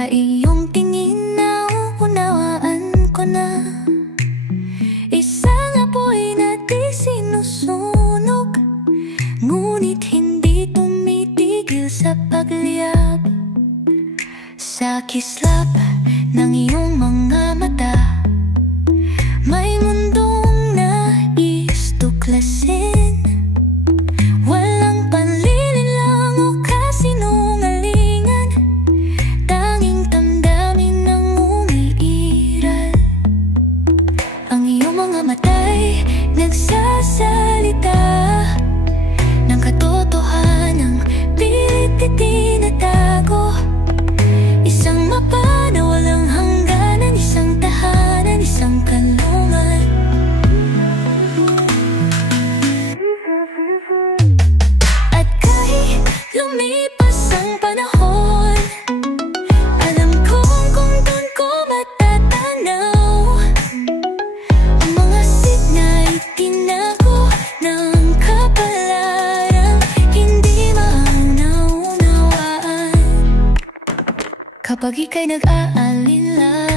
Sa iyong tingin nauunawaan ko na isang apoy na di sinusunog, ngunit hindi tumitigil sa pagliyab. Sa kislap ng iyong mga mata, may mundong nais tuklasin. Walang panlilinlang o kasinungalingan, tanging damdamin ang umiiral. Ang iyong mga mata'y nagsasalita ng katotohanang pilit itinatago. Isang mapa na walang hangganan, isang tahanan, isang kanlungan. At kahit lumipas ang panahon, alam kong kung doon ko matatanaw ang mga sid na itinago ng kapalarang hindi maunaunawaan. Kapag ika'y nag-aalala,